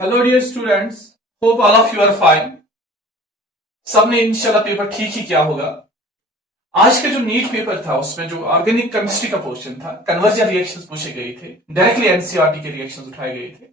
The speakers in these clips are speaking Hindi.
Hello dear students, hope all of you are fine. सबने इंशाल्लाह पेपर ठीक ही किया होगा। आज का जो नीट पेपर था उसमें जो ऑर्गेनिक केमिस्ट्री का पोर्शन था, कन्वर्जन रिएक्शंस पूछे गए थे, डायरेक्टली एनसीईआरटी के रिएक्शंस उठाए गए थे।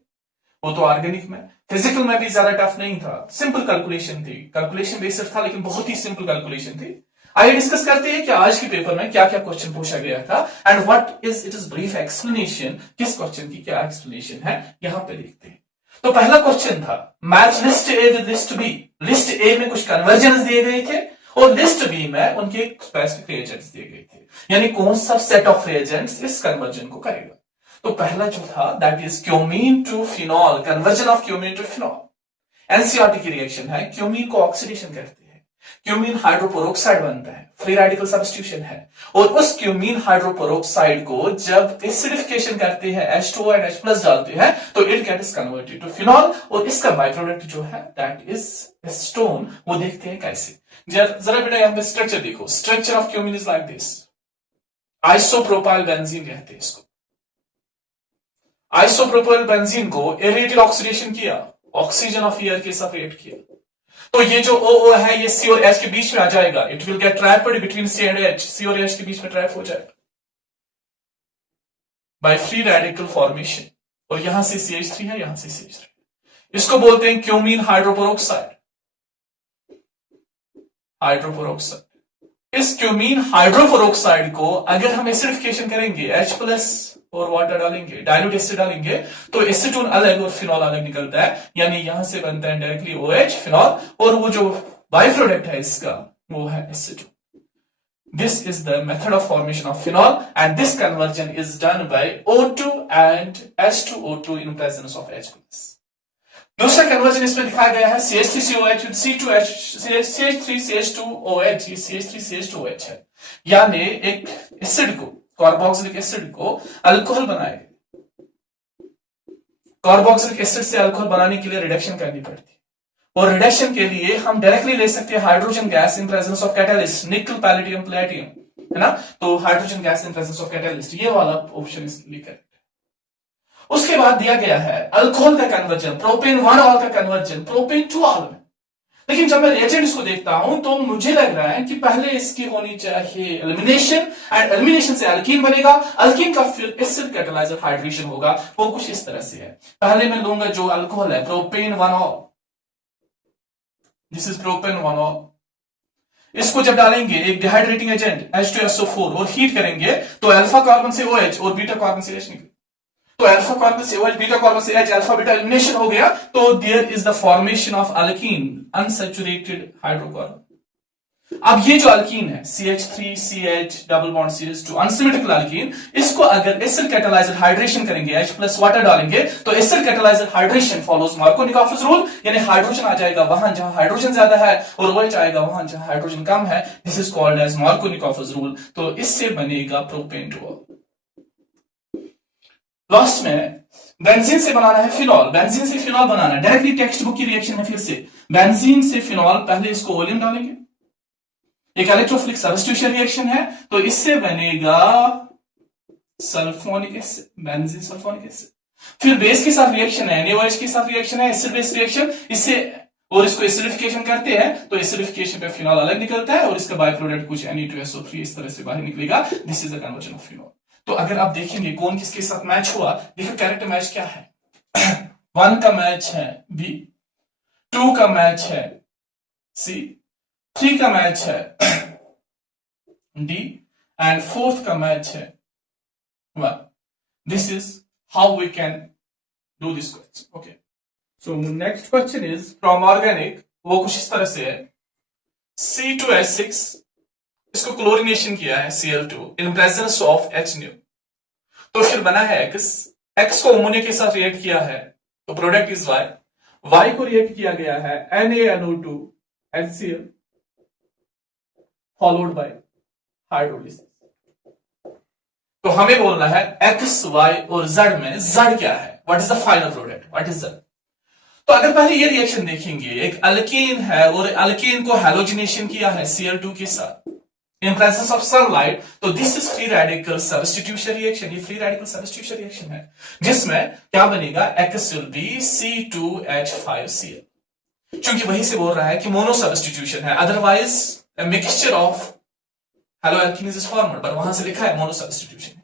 वो तो ऑर्गेनिक में, फिजिकल में भी ज्यादा टफ नहीं था, सिंपल कैलकुलेशन थी, कैलकुलेशन बेस्ड था लेकिन बहुत ही सिंपल कैलकुलेशन थी। आइए डिस्कस करते हैं कि आज के पेपर में क्या क्या क्वेश्चन पूछा गया था and what is it is brief explanation, किस क्वेश्चन की क्या एक्सप्लेनेशन है यहां पे देखते हैं। तो पहला क्वेश्चन था match list A with list B. List A में कुछ कन्वर्जन दिए गए थे और लिस्ट बी में उनके स्पेसिफिक रिएजेंट्स दिए गए थे, यानी कौन सा सेट ऑफ रिएजेंट्स इस कन्वर्जन को करेगा। तो पहला जो था that is cumene to phenol, conversion of cumene to phenol. NCERT की रिएक्शन है, क्यूमीन को ऑक्सीडेशन कहते हैं, क्यूमीन हाइड्रोपेरोक्साइड बनता है, फ्री रेडिकल सब्स्टिट्यूशन है, और उस क्यूमीन हाइड्रोपेरोक्साइड को जब एसिडिफिकेशन करते हैं H2O एंड H+ डालते हैं तो it gets converted to phenol, और इसका बाय प्रोडक्ट जो है दैट इज एसीटोन। वो देखते हैं कैसे, जरा बेटा यहां पे स्ट्रक्चर देखो। Structure of cumene is like this, isopropyl benzene कहते हैं इसको। आइसोप्रोपाइल बेंजीन को एरेटेड ऑक्सीडेशन किया, ऑक्सीजन ऑफ एयर के साथ रिएक्ट किया, तो ये जो OO है ये C और H के बीच में आ जाएगा, it will get trapped between C and H, C और H के बीच में ट्रैप हो जाएगा बाय फ्री रेडिकल फॉर्मेशन, और यहां से CH3 है, यहां से CH3। इसको बोलते हैं क्यूमीन हाइड्रोपेरोक्साइड। हाइड्रोपेरोक्साइड, इस क्यूमीन हाइड्रोपेरोक्साइड को अगर हम एसिडिफिकेशन करेंगे, H+ और वाटर डालेंगे, डाइल्यूट एसिड डालेंगे, तो एसीटोन अलग और फिनॉल अलग निकलता है, यानी यहां से बनता है डायरेक्टली OH फिनॉल, और वो जो बाय प्रोडक्ट है इसका वो है acetone. This is the method of formation of phenol and this conversion is done by O2 and H2O2 in presence of H+. दूसरा कन्वर्जन इसमें दिखाया गया है CH3COH with C2H, CH3CH2OH, ये CH3CH2OH है, यानी एक एसिड को, कार्बोक्सिलिक एसिड को अल्कोहल बनाएगा। कार्बोक्सिलिक एसिड से अल्कोहल बनाने के लिए रिडक्शन करनी पड़ती है, और रिडक्शन के लिए हम डायरेक्टली ले सकते हैं hydrogen gas in presence of catalyst, निकल पैलेडियम प्लेटियम, है ना। तो hydrogen gas in presence of catalyst, ये वाला ऑप्शन इसलिए करेक्ट है। उसके बाद दिया गया है अल्कोहल का कन्वर्जन, प्रोपेन 1 ऑल का कन्वर्जन प्रोपेन 2 ऑल में। लेकिन जब मैं रिएजेंट्स को देखता हूं तो मुझे लग रहा है कि पहले इसकी होनी चाहिए एलिमिनेशन, एंड एलिमिनेशन से अल्कीन बनेगा, अल्कीन का फिर एसिड कैटालाइजर हाइड्रेशन होगा। वो कुछ इस तरह से है। पहले मैं लूंगा जो अल्कोहल है propane 1 all, this is propane 1 all. इसको जब डालेंगे एक डिहाइड्रेटिंग एजेंट H2SO4 और हीट करेंगे तो अल्फा कार्बन से OH और बीटा कार्बन से H निकले, तो अल्फा कार्बन से OH, बीटा कार्बन से H, अल्फा बीटा एलिमिनेशन हो गया, तो there is the formation of alkene, unsaturated hydrocarbon. अब ये जो अल्कीन है CH3 CH double bond CH2 unsymmetrical alkene, इसको अगर एसिड कैटालाइजर हाइड्रेशन करेंगे, H+ वाटर डालेंगे, तो acid catalyser hydration follows Markovnikov rule, यानी हाइड्रोजन आ जाएगा वहां जहां हाइड्रोजन ज्यादा है और OH आएगा वहां जहां हाइड्रोजन कम है। This is called as Markovnikov rule. तो इससे बनेगा प्रोपेन 2। लास्ट में बेंजीन से बनाना है फिनॉल, बेंजीन से फिनॉल बनाना है, डायरेक्टली टेक्स्ट बुक की रिएक्शन है। फिर से बेंजीन से फिनॉल, पहले इसको वॉल्यूम डालेंगे, एक इलेक्ट्रोफिलिक सब्स्टिट्यूशन रिएक्शन है, तो इससे बनेगा sulphonic acid, benzene sulphonic acid. फिर बेस के साथ रिएक्शन है, NaOH के साथ रिएक्शन है, एसिड बेस रिएक्शन, इससे और इसको एसिडिफिकेशन करते हैं तो एसिडिफिकेशन पे फिनॉल अलग निकलता है और इसका बाय प्रोडक्ट कुछ Ne2SO3 इस तरह से बाहर निकलेगा। This is the conversion of phenol. तो अगर आप देखेंगे कौन किसके साथ मैच हुआ, देखो करेक्ट मैच क्या है। 1 का मैच है B, 2 का मैच है C, 3 का मैच है D, एंड 4th का मैच है 1। This is how we can do this question. Okay, so next question is from organic, वो कुछ इस तरह से है C2H6, इसको क्लोरिनेशन किया है Cl2 in presence of H new, तो फिर बना है X को अमोनिया के साथ रिएक्ट किया है तो प्रोडक्ट इज Y को रिएक्ट किया गया है NaNO2 HCl followed by hydrolysis. तो हमें बोलना है X, Y और Z में Z क्या है, what is the final product, what is Z। तो अगर पहले ये रिएक्शन देखेंगे, एक अल्कीन है और अल्कीन को हैलोजिनेशन किया है Cl2 के साथ, in presence of sunlight, तो this is free radical substitution reaction. ये free radical substitution reaction है जिसमें क्या बनेगा, X will be C2H5Cl. क्योंकि वहीं से बोल रहा है कि मोनो सब्स्टिट्यूशन है, otherwise mixture of hello alkenes is formed, पर वहां से लिखा है मोनो सब्स्टिट्यूशन।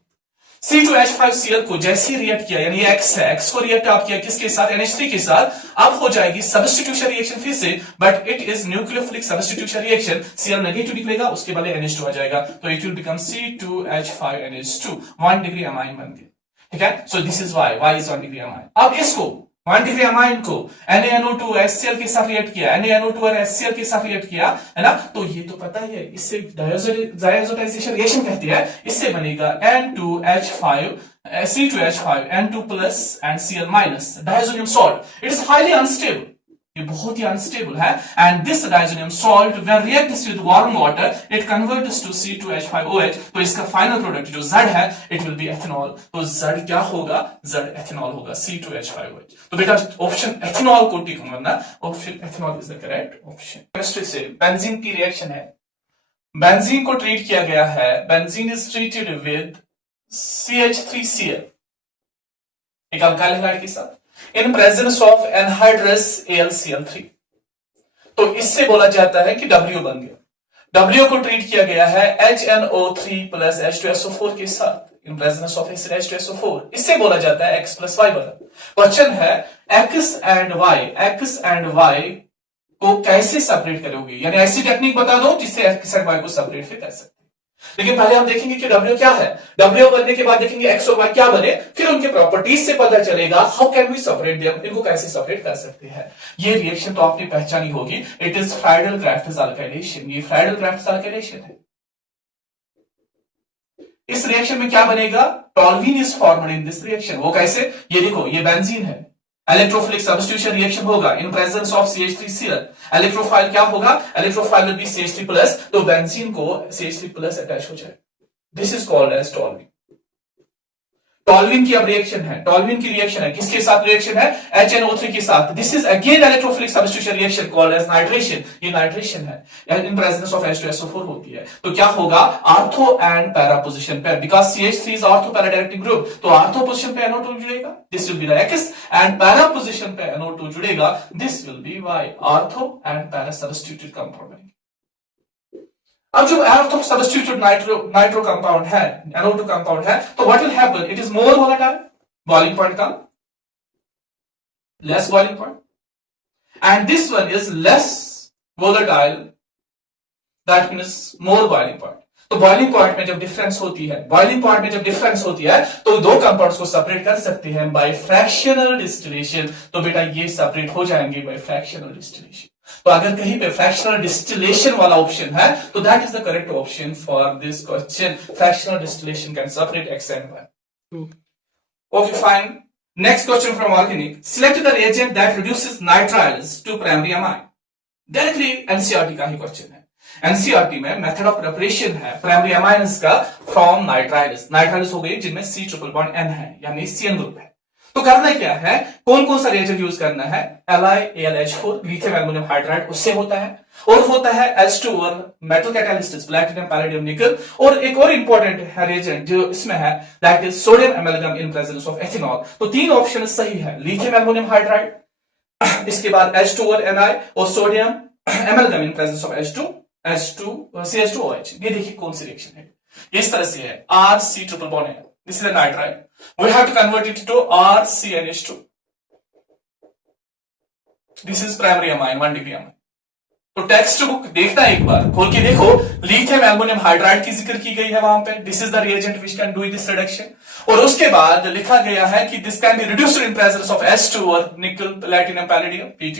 C2H5Cl को जैसे रिएक्ट किया, यानी X है, X को रिएक्ट आप किया किसके साथ, NH3 के साथ, अब हो जाएगी सब्स्टिट्यूशन रिएक्शन फिर से, but it is nucleophilic substitution reaction. Cl negative निकलेगा, उसके बाद NH2 आ जाएगा, तो it will become C2H5NH2, 1 degree amine बन गया। ठीक है, so this is Y is 1 degree amine. अब इसको 1 डिग्री अमाइन को NaNO2 HCl के साथ रिएक्ट किया, NaNO2 और HCl के साथ रिएक्ट किया, है ना, तो ये तो पता ही है, इससे डायजोटाइजेशन रिएक्शन कहती है, इससे बनेगा N2H5 C2H5 N2 plus and Cl minus, diazonium salt. It is highly unstable, ये बहुत ही अनस्टेबल है, and this diazonium salt when reacts with warm water it converts to C2H5OH, तो इसका फाइनल प्रोडक्ट जो Z है इट विल बी एथेनॉल, तो Z क्या होगा, Z एथेनॉल होगा, C2H5OH। तो बेटा ऑप्शन एथेनॉल को टिक करना, option ethanol is the correct option. Chemistry से बेंजीन की रिएक्शन है, बेंजीन को ट्रीट किया गया है, benzene is treated with CH3Cl एक अल्काइल हैलाइड के साथ in presence of anhydrous AlCl3, तो इससे बोला जाता है कि W बन गया। W को ट्रीट किया गया है HNO3 प्लस H2SO4 के साथ in presence of acid H2SO4, इससे बोला जाता है X प्लस Y बना। क्वेश्चन है X एंड Y को कैसे सेपरेट करोगे, यानी ऐसी टेक्निक बता दो जिससे X एंड Y को सेपरेट फिर कर सकते। लेकिन पहले हम देखेंगे कि W क्या है, W बनने के बाद देखेंगे X और Y क्या बने, फिर उनके प्रॉपर्टीज से पता चलेगा how can we separate them, इनको कैसे सेपरेट कर सकते हैं। ये रिएक्शन तो आपने पहचानी होगी, इट इज फ्राइडल-क्राफ्ट्स अल्काइलेशन, ये फ्राइडल-क्राफ्ट्स अल्काइलेशन है। इस रिएक्शन में क्या बनेगा, toluene is formed in this reaction. वो कैसे, ये देखो, ये बेंजीन है, इलेक्ट्रोफिलिक सब्स्टिट्यूशन रिएक्शन होगा इन प्रेजेंस ऑफ CH3Cl, इलेक्ट्रोफाइल क्या होगा, electrophile will be CH3 plus, तो बेंजीन को CH3 प्लस अटैच हो जाए, दिस इज कॉल्ड एज टॉल्वीन। टॉल्वीन की अब रिएक्शन है, टॉल्वीन की रिएक्शन है, किसके साथ रिएक्शन है, HNO3 के साथ, this is again electrophilic substitution reaction called as nitration, ये नाइट्रेशन है, इन प्रेजेंस ऑफ H2SO4 होती है, तो क्या होगा, आर्थो एंड पैरा पोजीशन पे, because CH3 is ortho para directing group, तो आर्थो पोजीशन पे NO2 जुड़ेगा, this will be the X, and para position पे NO2 जुड़ेगा, this will B Y, ortho and para substituted compound. अब जो आर्थो सब्स्टिट्यूटेड नाइट्रो कंपाउंड है, NO2 कंपाउंड है, तो what will happen, it is more volatile, boiling point come, less boiling point, and this one is less volatile, that means more boiling point. तो बॉइलिंग पॉइंट में जब डिफरेंस होती है, बॉइलिंग पॉइंट में जब डिफरेंस होती है, तो दो कंपाउंड्स को सेपरेट कर सकते हैं बाय फ्रैक्शनल डिस्टिलेशन, तो बेटा ये सेपरेट हो जाएंगे बाय फ्रैक्शनल डिस्टिलेशन। तो अगर कहीं पे फ्रैक्शनल डिस्टिलेशन वाला ऑप्शन है, तो that is the correct option for this question, fractional distillation can separate X and Y। Okay fine, next question from organic, select the reagent that reduces nitriles to primary amine. Directly NCERT का ही क्वेश्चन है, एनसीईआरटी में मेथड ऑफ प्रिपरेशन है प्राइमरी अमाइन्स का फ्रॉम नाइट्राइल्स, नाइट्राइल्स हो गए जिनमें C ट्रिपल बॉन्ड N है, यानी CN ग्रुप है। तो करना क्या है, कौन कौन सा रिएजेंट यूज करना है, LiAlH4 लिथियम एल्युमिनियम हाइड्राइड उससे होता है, और होता है H2 और मेटल कैटालिस्ट्स प्लैटिनम पैलेडियम निकल, और एक और इंपॉर्टेंट रिएजेंट जो इसमें है that is sodium amalgam in presence of ethanol. तो तीन ऑप्शन सही है, लिथियम एल्युमिनियम हाइड्राइड, इसके बाद H2 और Ni, और sodium amalgam in presence of CH2OH। ये देखिए कौन सी रिएक्शन है, इस तरह से है, RC ट्रिपल बॉन्ड है, this is a nitrile, we have to convert it to RCNH2, this is primary amine, 1 degree amine। तो टेक्स्ट बुक देखना एक बार खोल के देखो, लिथियम एल्युमिनियम हाइड्राइड की जिक्र की गई है वहां पे, this is the reagent which can do this reduction, और उसके बाद लिखा गया है कि this can be reduced in presence of H2 और निकल प्लैटिनम पैलेडियम Pg,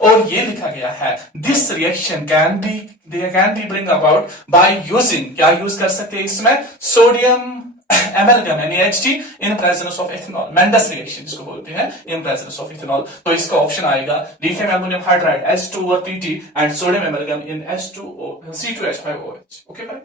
और ये लिखा गया है this reaction can be bring about by using, क्या यूज कर सकते हैं इसमें, sodium एमालगम NaHT in presence of ethanol, Mendes reaction इसको बोलते हैं, इन प्रेजेंस ऑफ एथेनॉल। तो इसका ऑप्शन आएगा लिथियम एल्युमिनियम हाइड्राइड H2 और Pt and sodium amalgam in C2H5OH। Okay भाई,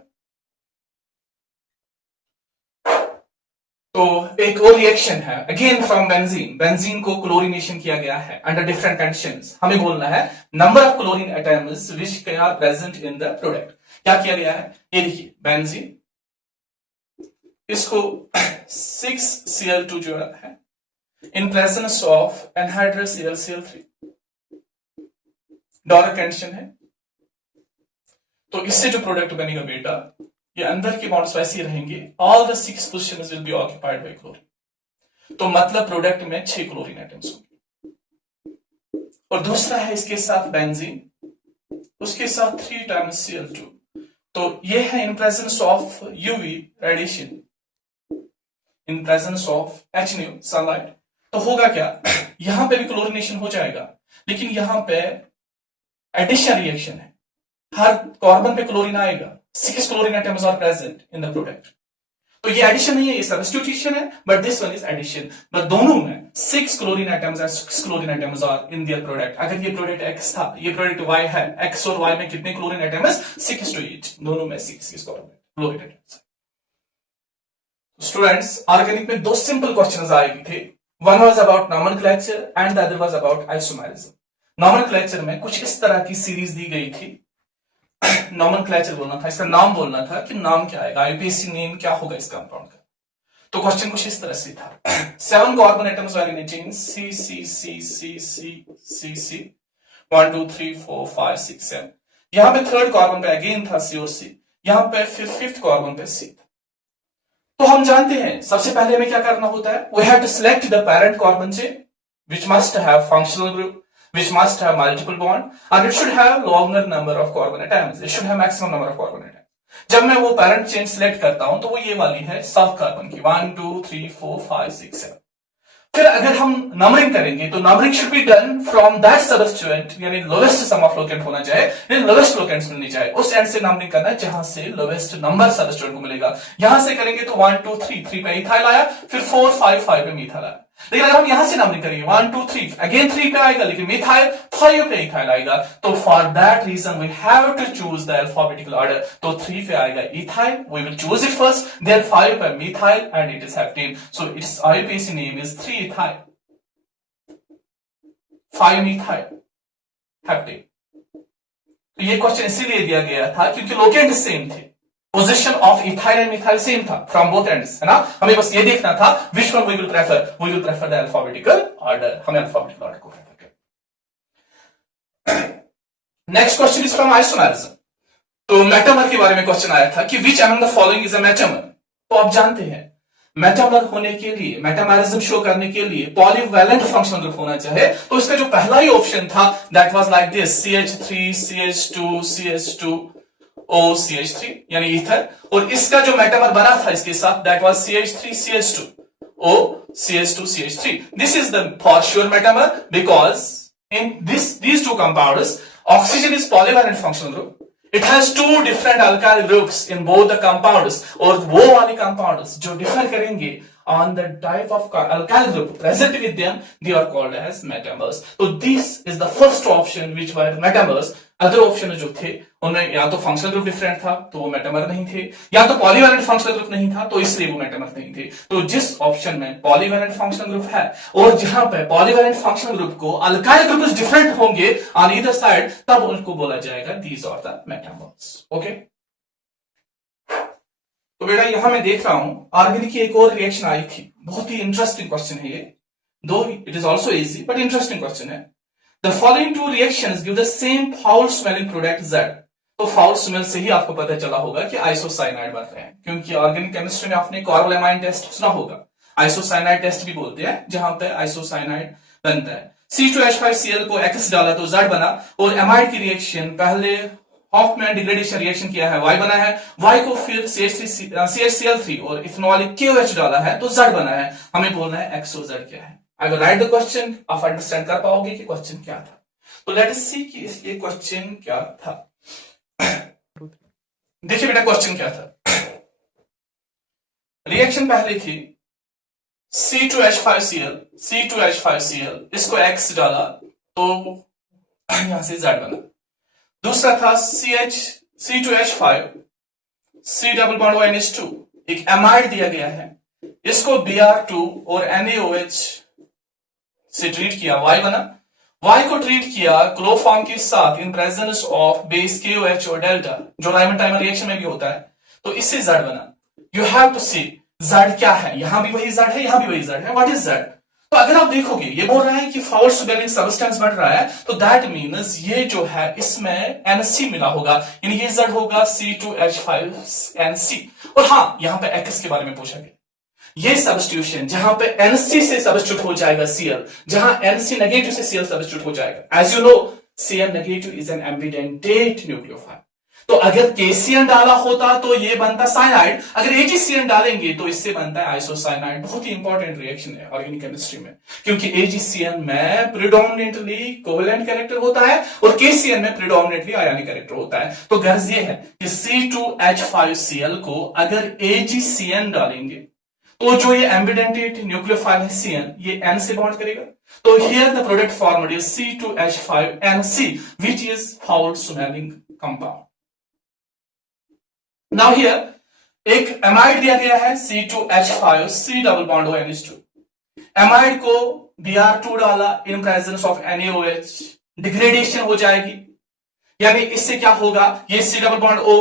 तो एक और रिएक्शन है अगेन फ्रॉम बेंजीन, बेंजीन को क्लोरीनेशन किया गया है अंडर डिफरेंट कंडीशंस, हमें बोलना है number of chlorine atoms which are present in the product. क्या किया गया है, ये देखिए बेंजीन, इसको 6Cl2 जोड़ा है in presence of anhydrous ClCl3, donor condition है। तो इससे जो प्रोडक्ट बनेगा बेटा, ये अंदर के बॉन्ड्स वैसे ही रहेंगे, all the 6 positions will be occupied by chlorine. तो मतलब प्रोडक्ट में 6 क्लोरीन एटम्स होंगे। और दूसरा है इसके साथ बेंजीन, उसके साथ 3 टाइम्स Cl2। तो ये है in presence of UV radiation, in presence of HNO sunlight. तो होगा क्या, यहां पे भी क्लोरिनेशन हो जाएगा, लेकिन यहां पे एडिशन रिएक्शन है, हर कार्बन पे क्लोरीन आएगा, 6 chlorine atoms are present in the product. तो ये एडिशन नहीं है, ये सब्स्टिट्यूशन है, but this one is addition. But दोनों में 6 chlorine atoms and 6 chlorine atoms are in their product. अगर ये प्रोडक्ट X था, ये प्रोडक्ट Y है, X और Y में कितने क्लोरीन एटम्स, 6 टू ईच, दोनों में 6 क्लोरीन एटम्स। स्टूडेंट्स, ऑर्गेनिक में 2 सिंपल क्वेश्चंस आए थे, one was about nomenclature and the other was about isomerism. Nomenclature में कुछ इस तरह की सीरीज दी गई थी, नॉमेनक्लेचर बोलना था, इसका नाम बोलना था कि नाम क्या आएगा, आईपीएसी नेम क्या होगा इस कंपाउंड का। तो क्वेश्चन कुछ इस तरह से था, 7 कार्बन एटम्स वाली ने चेन सी सी सी सी सी सी सी 1 2 3 4 5 6 7, यहां पे थर्ड कार्बन पे अगेन था सी और सी, यहां पे फिर फिफ्थ कार्बन पे सी। तो हम जानते हैं सबसे पहले हमें क्या करना होता है, we have to select the parent carbon chain which must have functional group, which must have multiple bond and it should have longer number of carbon atoms, it should have maximum number of carbon atoms। जब मैं वो पैरेंट चेन सिलेक्ट करता हूं तो वो ये वाली है 7 कार्बन की, 1 2 3 4 5 6 7। फिर अगर हम नंबरिंग करेंगे तो numbering should be done from that substituent, यानी लोवेस्ट सम ऑफ लोकेंट होना चाहिए, लोवेस्ट लोकेंट्स मिलनी चाहिए, उस एंड से नंबरिंग करना है जहां से लोवेस्ट नंबर सबस्टिट्यूएंट को मिलेगा। यहां से करेंगे तो 1 2 3 3 पे इथाइल आया, फिर 4 5 5 पे मिथाइल आया। लेकिन अगर हम यहां से नंबरिंग करेंगे 1 2 3 अगेन 3 पे आएगा, लेकिन मिथाइल 5 पे इथाइल आएगा। तो for that reason we have to choose the alphabetical order. तो 3 पे आएगा ethyl, we will choose it first, then 5 पे methyl and it is heptane. So its IUPAC name is 3 ethyl 5 methyl heptane. तो ये क्वेश्चन इसीलिए दिया गया था क्योंकि लोकेंट सेम थे, position of ethyl and methyl same था फ्रॉम बोथ एंड्स, है ना। हमें बस ये देखना था which one we will prefer the alphabetical order, हमें अल्फाबेटिकल ऑर्डर को प्रेफर करें। Next question is from isomerism. तो मेटामर के बारे में क्वेश्चन आया था कि which among the following is a metamer. तो आप जानते हैं मेटामर होने के लिए, मेटामेरिज्म शो करने के लिए पॉलीवैलेंट फंक्शनल ग्रुप होना चाहिए। तो इसका जो पहला ही ऑप्शन था that was like this, CH3 CH2 CH2 OCH3 यानी ईथर, और इसका जो मेटामर बना था इसके साथ that was CH3 CH2 O CH2 CH3। This is the for sure metamer because in these two compounds oxygen is polyvalent functional group, it has 2 different alkyl groups in both the compounds, और वो वाले compounds जो डिफर करेंगे on the type of alkyl group present with them, they are called as metamers। तो this is the first option which were metamers। Other option जो थे उनमें या तो फंक्शनल ग्रुप डिफरेंट था तो वो मेटामर नहीं थे, या तो पॉलीवैलेंट फंक्शनल ग्रुप नहीं था तो इसलिए वो मेटामर नहीं थे। तो जिस ऑप्शन में पॉलीवैलेंट फंक्शनल ग्रुप है और जहां पे पॉलीवैलेंट फंक्शनल ग्रुप को अल्काइल ग्रुप्स डिफरेंट होंगे ऑन ईदर साइड, तब उनको बोला जाएगा these are the metamers. Okay, तो बेटा यहां मैं देख रहा हूं ऑर्गेनिक की एक और रिएक्शन आई थी, बहुत ही इंटरेस्टिंग क्वेश्चन है ये, दो it is also easy but interesting question है। The following two reactions give the same foul smelling product Z। तो फाउल स्मेल से ही आपको पता चला होगा कि आइसोसाइनाइड बन रहे हैं, क्योंकि ऑर्गेनिक केमिस्ट्री में आपने कार्बोलामाइन टेस्ट सुना होगा, आइसोसाइनाइड टेस्ट भी बोलते हैं, जहां पे आइसोसाइनाइड बनता है। C2H5Cl को X डाला तो Z बना, और एमाइड की रिएक्शन पहले हॉफमैन डिग्रेडेशन रिएक्शन किया है, Y बना है, Y को फिर CHCl3 और इथेनॉलिक KOH डाला है तो Z बना है। हमें बोलना है XOZ क्या है। I will write the question, आप अंडरस्टैंड कर पाओगे कि क्वेश्चन क्या था। तो लेट अस सी कि ये क्वेश्चन क्या था। देखिए बेटा क्वेश्चन क्या था, रिएक्शन पहले थी C2H5Cl, इसको X डाला तो यहां से Z बना। दूसरा था C2H5 C double bond ONH2, एक एमाइड दिया गया है, इसको Br2 और NaOH से ट्रीट किया, Y बना। Y को ट्रीट किया क्लोरोफॉर्म के साथ in presence of base KOH और डेल्टा, जो राइमन टाइमर रिएक्शन में भी होता है, तो इससे Z बना। You have to see Z क्या है, यहां भी वही Z है, यहां भी वही Z है। What is Z? तो अगर आप देखोगे ये बोल रहा है कि फॉरवर्ड स्वेलिंग सब्सटेंस बढ़ रहा है, तो दैट मीन्स ये जो है इसमें NC मिला होगा, यानी ये Z होगा C2H5NC। और हाँ, यहां पे X के बारे में पूछा गया, ये सब्स्टिट्यूशन जहां पे NC से सब्स्टिट्यूट हो जाएगा Cl, जहां NC नेगेटिव से Cl सब्स्टिट्यूट हो जाएगा। As you know Cl negative is an ambidentate nucleophile. तो अगर KCN डाला होता तो ये बनता साइनाइड, अगर AgCN डालेंगे तो इससे बनता है आइसोसाइनाइड। बहुत ही इंपॉर्टेंट रिएक्शन है ऑर्गेनिक केमिस्ट्री में, क्योंकि AgCN में प्रिडोमिनेटली कोवेलेंट कैरेक्टर होता है और KCN में प्रिडोमिनेटली आयनिक कैरेक्टर होता है। तो गर्ज ये है कि C2H5Cl को अगर AgCN डालेंगे तो जो ये एम्बिडेंटेट न्यूक्लियोफाइल है CN, ये N से बॉन्ड करेगा। तो here the product formed is C2H5NC which is foul smelling compound. Now here एक एमाइड दिया गया है C2H5C double bond ONH2। Amide को Br2 डाला इन प्रेजेंस ऑफ NaOH, डिग्रेडेशन हो जाएगी, यानी इससे क्या होगा, ये C डबल बॉन्ड O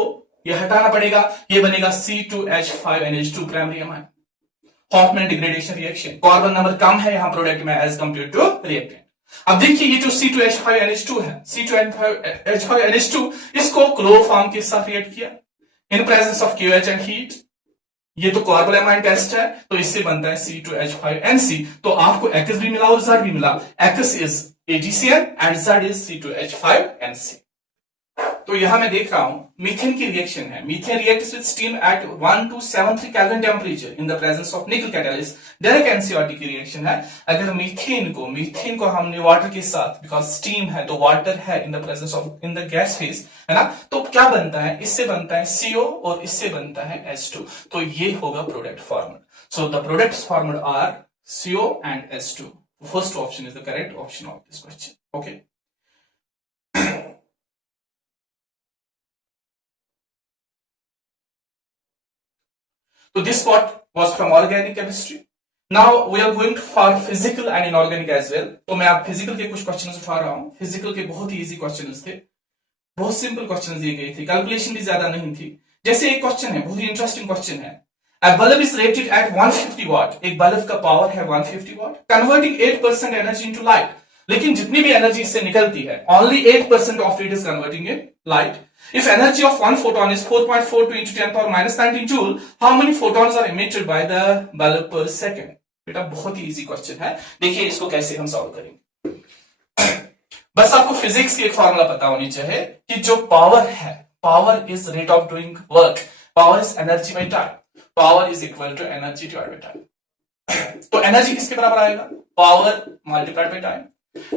ये हटाना पड़ेगा, ये बनेगा C2H5NH2 primary amide. Hofmann degradation reaction, carbon number कम है यहां प्रोडक्ट में एज कंपेयर टू रिएक्टेंट। अब देखिए ये जो C2H5NH2 है, C2H5NH2 इसको क्लोरोफॉर्म के साथ रिएक्ट किया इन presence of KOH and heat. ये तो कार्बोलामाइन टेस्ट है, तो इससे बनता है C2H5NC। तो आपको X भी मिला और Z भी मिला। X is AgCN and Z is C2H5NC। तो यहां मैं देख रहा हूं मीथेन की रिएक्शन है। Methane reacts with steam eight 1273 kelvin temperature in the presence of निकल कैटालिस्ट। डायरेक्ट NCERT की रिएक्शन है। अगर मीथेन को हमने वाटर के साथ, बिकॉज स्टीम है तो वाटर है in the presence of in the gas phase, है ना, तो क्या बनता है, इससे बनता है CO और इससे बनता है H2। तो ये होगा product formed. So the products formed are CO and H2। First option is the correct option of this question. Okay, so this part was from organic chemistry. Now we are going for physical and inorganic as well. तो मैं आप फिजिकल के कुछ क्वेश्चंस उठा रहा हूं। फिजिकल के बहुत ही इजी क्वेश्चंस थे, बहुत सिंपल क्वेश्चंस दिए गए थे, कैलकुलेशन भी ज्यादा नहीं थी। जैसे एक क्वेश्चन है, बहुत ही इंटरेस्टिंग क्वेश्चन है। A bulb is rated at 150 watt। एक बल्ब का पावर है 150 watt, converting 8% energy into light. लेकिन जितनी भी एनर्जी इससे निकलती है, only 8% of it is converting in light. If energy of one photon is 4.42 into 10 power minus 19 joule, how many photons are emitted by the bulb per second? बेटा बहुत ही इजी क्वेश्चन है, देखिए इसको कैसे हम सॉल्व करेंगे। बस आपको फिजिक्स की एक फॉर्मूला पता होनी चाहिए कि जो पावर है, power is rate of doing work, power is energy by time, power is equal to energy divide by time. तो एनर्जी किसके बराबर आएगा, power multiplied by time.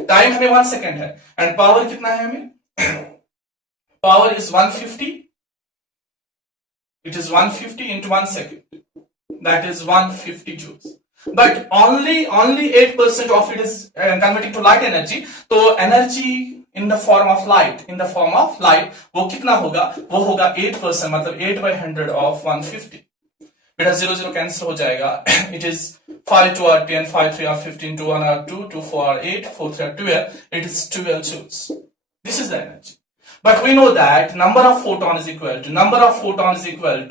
Time हमें 1 सेकेंड है एंड पावर कितना है हमें, power is 150, it is 150 into 1 second, that is 150 joules, but only 8% of it is converting to light energy. तो energy in the form of light वो कितना होगा, वो होगा 8%, मतलब 8/100 of 150। बेटा 0 0 कैंसिल हो जाएगा। It is 5 2 are 10, 5 3 are 15, 2 1 are 2, 2 4 are 8, 4 3 are 12. It is 12 joules. This is the energy. But we know that number of photon is equal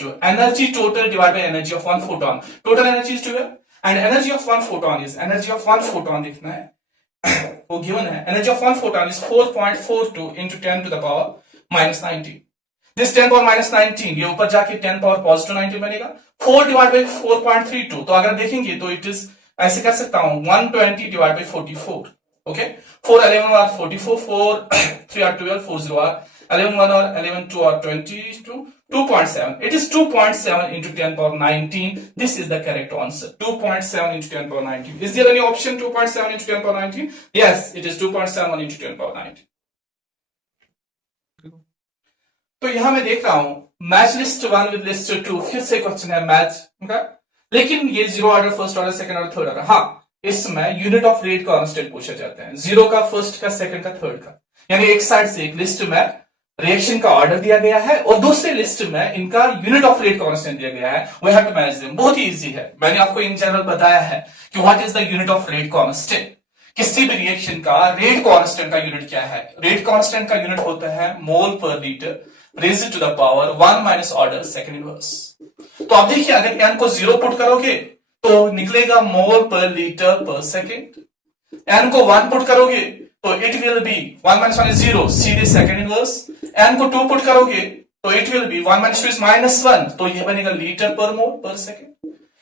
to energy total divided by energy of one photon. Total energy is 12 and energy of one photon लिखना है, वो given है। Energy of one photon is 4.42 into 10 to the power minus 19. This 10 power minus 19 ये ऊपर जाके 10 power positive 19 बनेगा। 4 divided by 4.32, तो अगर देखेंगे तो it is ऐसे कर सकता हूं 120 divided by 44। Okay, 4 11 are 44, 4 3 are 12, 4 0 are 11 1 are 11 2 are 22, 2.7. It is 2.7 into 10 power 19. This is the correct answer. 2.7 into 10 power 19. Is there any option 2.7 into 10 power 19? Yes, it is 2.7 into 10 power 19. तो यहां मैं देख रहा हूं मैच लिस्ट 1 विद लिस्ट 2, फिर से क्वेश्चन है मैच का, लेकिन ये 0 order, first order, second order, third order. हाँ, इसमें यूनिट ऑफ रेट कांस्टेंट पूछे जाते हैं, 0 का, फर्स्ट का, सेकंड का, थर्ड का। यानी एक साइड से एक लिस्ट में रिएक्शन का ऑर्डर दिया गया है और दूसरे लिस्ट में इनका यूनिट ऑफ रेट कांस्टेंट दिया गया है। We have to match them. बहुत ही इजी है, मैंने आपको इन जनरल बताया है कि what is the unit of rate constant. किसी भी रिएक्शन का रेट कांस्टेंट का यूनिट क्या है? रेट कांस्टेंट का यूनिट होता है मोल पर litre raised to the power 1 minus order second inverse. तो आप देखिए, अगर n को 0 पुट करोगे तो निकलेगा मोल पर लीटर पर सेकेंड। n को 1 पुट करोगे तो it will B 1 minus 1 is 0, सीधे सेकंड इनवर्स। n को 2 पुट करोगे तो it will B 1 minus 2 is -1, तो यह बनेगा लीटर पर मोल पर सेकेंड।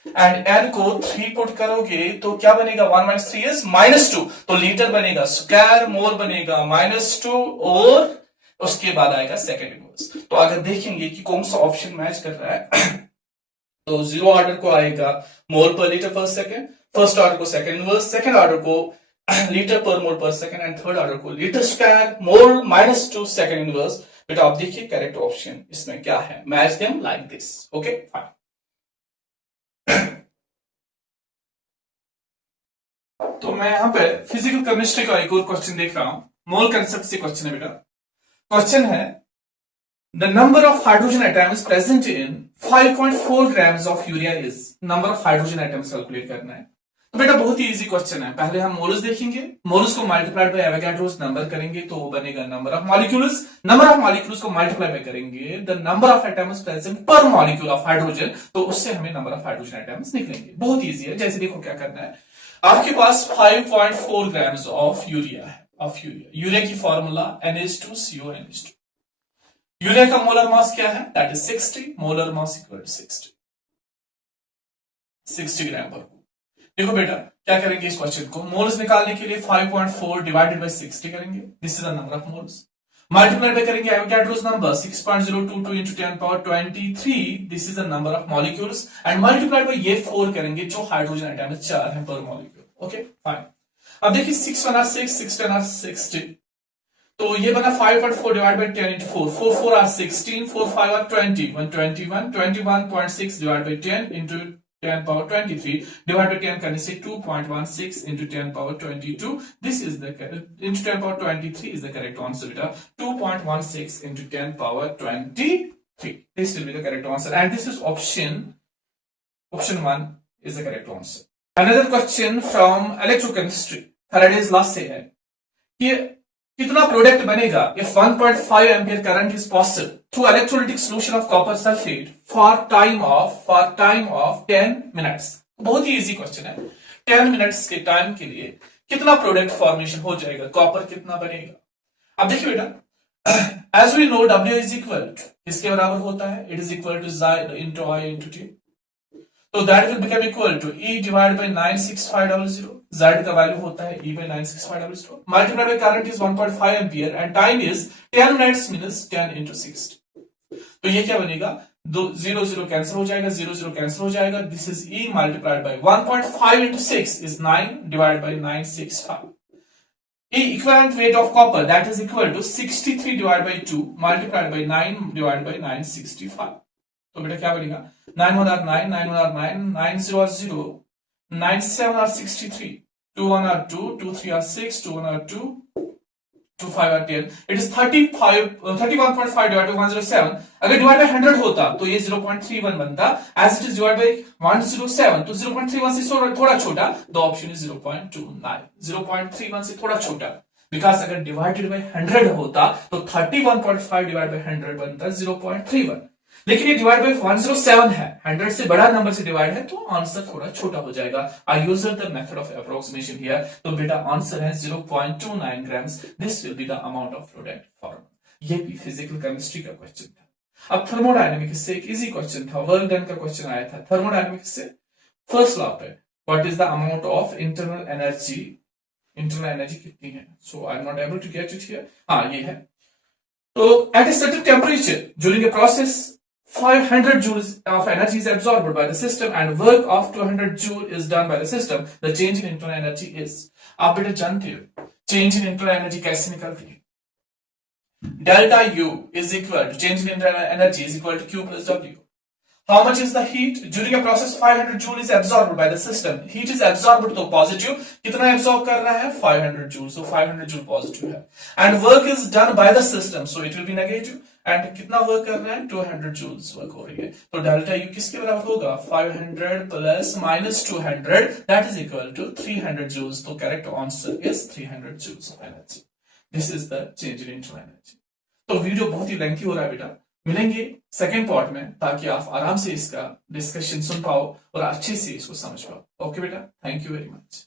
एंड n को 3 पुट करोगे तो क्या बनेगा? 1 माइनस 3 इज -2, तो लीटर बनेगा, स्क्वायर मोल बनेगा -2 और उसके बाद आएगा सेकंड इनवर्स। तो अगर देखेंगे कि कौन सा ऑप्शन मैच कर रहा है तो 0 ऑर्डर को आएगा मोल पर लीटर पर सेकंड, फर्स्ट ऑर्डर को सेकंड इनवर्स, सेकंड ऑर्डर को लीटर पर मोल पर सेकंड एंड थर्ड ऑर्डर को litre square mole -2 second inverse. बेटा आप देखिए करेक्ट ऑप्शन इसमें क्या है, match them like this. Okay fine. तो मैं यहां पे फिजिकल केमिस्ट्री का एक और क्वेश्चन देख रहा हूं, मोल कंसेप्ट से क्वेश्चन है बेटा। क्वेश्चन है the number of hydrogen atoms present in 5.4 grams of urea is. Number of hydrogen atoms calculate करना है। तो बेटा बहुत ही इजी क्वेश्चन है। पहले हम मोल्स देखेंगे, मोल्स को मल्टीप्लाइड बाय एवोगाड्रोस नंबर करेंगे तो वो बनेगा number of molecules. Number of molecules को मल्टीप्लाई बाय करेंगे the number of atoms present पर मॉलिक्यूल ऑफ हाइड्रोजन, तो उससे हमें नंबर ऑफ हाइड्रोजन एटम्स निकलेंगे। बहुत इजी है। जैसे देखो क्या करना है, आपके पास 5.4 ग्राम्स ऑफ यूरिया है, यूरिया की फॉर्मूला NH2CO NH2। यूरिया का मोलर मास क्या है? That is 60, molar mass equal to 60 gram पर। देखो बेटा क्या करेंगे इस क्वेश्चन को, मोल्स निकालने के लिए 5.4 डिवाइडेड बाय 60 करेंगे, this is the number of moles. Multiply by करेंगे Avogadro's number 6.022 into 10 power 23, this is the number of molecules and multiply by ये 4 करेंगे जो हाइड्रोजन एटम 4 है पर मॉलिक्यूल। Okay fine. अब देखिए 6 1 6, 6 10 60, तो ये बना 5.4 divide by 10 into 4, 4 4 are 16, 4 5 are 20, 121, 21.6 divide by 10 into 10 power 23 divided by 10 करने से 2.16 into 10 power 22, this is the into 10 power 23 is the correct answer बेटा। 2.16 into 10 power 23, this will be the correct answer and this is option 1 is the correct answer। Another question from electrochemistry, Faraday's law से है कि कितना प्रोडक्ट बनेगा if 1.5 ampere current is possible through electrolytic solution of copper sulphate for time of 10 minutes. बहुत ही इजी क्वेश्चन है। 10 मिनट्स के टाइम के लिए कितना प्रोडक्ट फॉर्मेशन हो जाएगा, कॉपर कितना बनेगा? अब देखिए बेटा as we know W is equal to किसके बराबर होता है? It is equal to Z into I into T, तो that will become equal to E divide by 96500, Z का वैल्यू होता है E by 96500, multiply by current is 1.5 ampere and time is 10 minutes means 10 into 60, तो ये क्या बनेगा? 0 0 कैंसिल हो जाएगा, 0 0 कैंसिल हो जाएगा, this is E multiplied by 1.5 into 6 is 9 divide by 965। E equivalent weight of copper that is equal to 63 divided by 2 multiplied by 9 divided by 965, तो बेटा क्या बनेगा? 9 1 are 9, 9 1 are 9, 9 0 are 0, 9 7 are 63, 2 1 are 2, 2 3 are 6, 2 1 are 2, 2 5 are 10, it is 31.5 divided by 107। अगर डिवाइड बाय 100 होता तो ये 0.31 बनता, as it is divide by 107 तो 0.31 से थोड़ा छोटा, द ऑप्शन इज 0.29, 0.31 से थोड़ा छोटा, बिकॉज अगर डिवाइडेड बाय 100 होता तो 31.5 डिवाइड बाय 100 बनता 0.31, लेकिन ये डिवाइड बाय 107 है, 100 से बड़ा नंबर से डिवाइड है तो आंसर थोड़ा छोटा हो जाएगा। I use the method of approximation here, तो बेटा आंसर है 0.29 grams, this will be the amount of product form. ये भी फिजिकल केमिस्ट्री का क्वेश्चन था। अब थर्मोडायनेमिक्स से एक इजी क्वेश्चन था, वर्क डन का क्वेश्चन आया था थर्मोडायनेमिक्स से। फर्स्ट लॉ पे what is the amount of internal energy कितनी है? So I am not able to get it here. हाँ ये है, तो at a certain temperature during a process 500 joules of energy is absorbed by the system and work of 200 joule is done by the system. The change in internal energy is, आप बेटा जानते हो change in internal energy कैसे निकलती है? Delta U is equal to change in internal energy is equal to Q plus W. How much is the heat during a process? 500 joule is absorbed by the system. Heat is absorbed तो positive, कितना absorb कर रहा है? 500 joule, so 500 joule positive है. And work is done by the system, so it will be negative. And कितना वर्क कर रहा है, 200 जूल्स वर्क हो रही है। तो डेल्टा यू किसके बराबर होगा, 500 plus minus 200 that is equal to 300 joules. तो correct answer is 300 joules of energy. This is the change in internal energy. तो वीडियो बहुत ही लेंथी हो रहा है बेटा, मिलेंगे सेकेंड पार्ट में ताकि आप आराम से इसका डिस्कशन सुन पाओ और अच्छे से इसको समझ पाओ। ओके बेटा, थैंक यू वेरी मच।